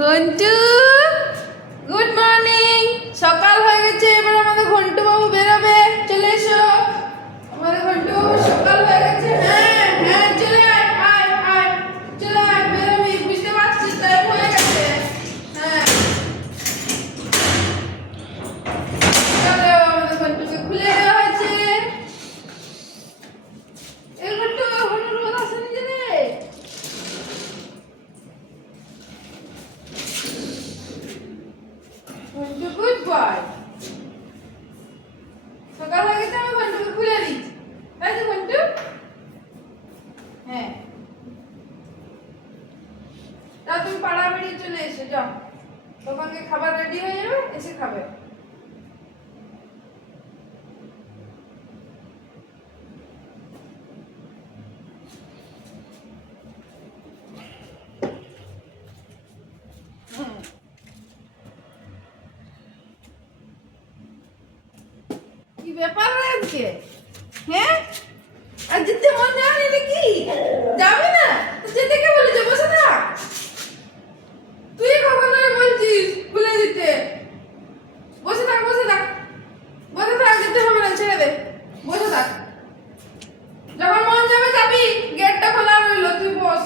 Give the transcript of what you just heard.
Ghantu, good morning. সকাল হয়ে গেছে, এবার আমাদের ঘন্টু বাবু বেরোবে। চলে এসো, আমাদের ঘন্টু বাবু সকাল হয়ে গেছে। হ্যাঁ হ্যাঁ, চলে আয় আয় আয়, চলে আয়, বেরোবি, বুঝতে পারছিস টাইম হয়ে গেছে। হ্যাঁ চলো, আমাদের ঘন্টুকে খুলে দেওয়া হয়েছে। এই ঘন্টু, ঘন্টুর কথা শুনি যে রে। Ghantu good boy. সকাল হয়ে গেছে, আমি ঘন্টুকে খুলে দিচ্ছি, তাই তো ঘন্টু? হ্যাঁ, তা তুমি পাড়া বেরিয়ে চলে এসো, যাও, দোকানকে খাবার রেডি হয়ে যাবে, এসে খাবে। হুম। কি ব্যাপার রে আজকে? হ্যাঁ, আর যেতে মন যায়নি নাকি? যাবে না তো যেতে কে বলেছে? বসে থাক। তুই কখন ধরে বলছিস খুলে দিতে? বসে থাক, বসে থাক, বসে থাক, যেতে হবে না, ছেড়ে দে, বসে থাক। যখন মন যাবে যাবি, গেটটা খোলা রইলো, তুই বস।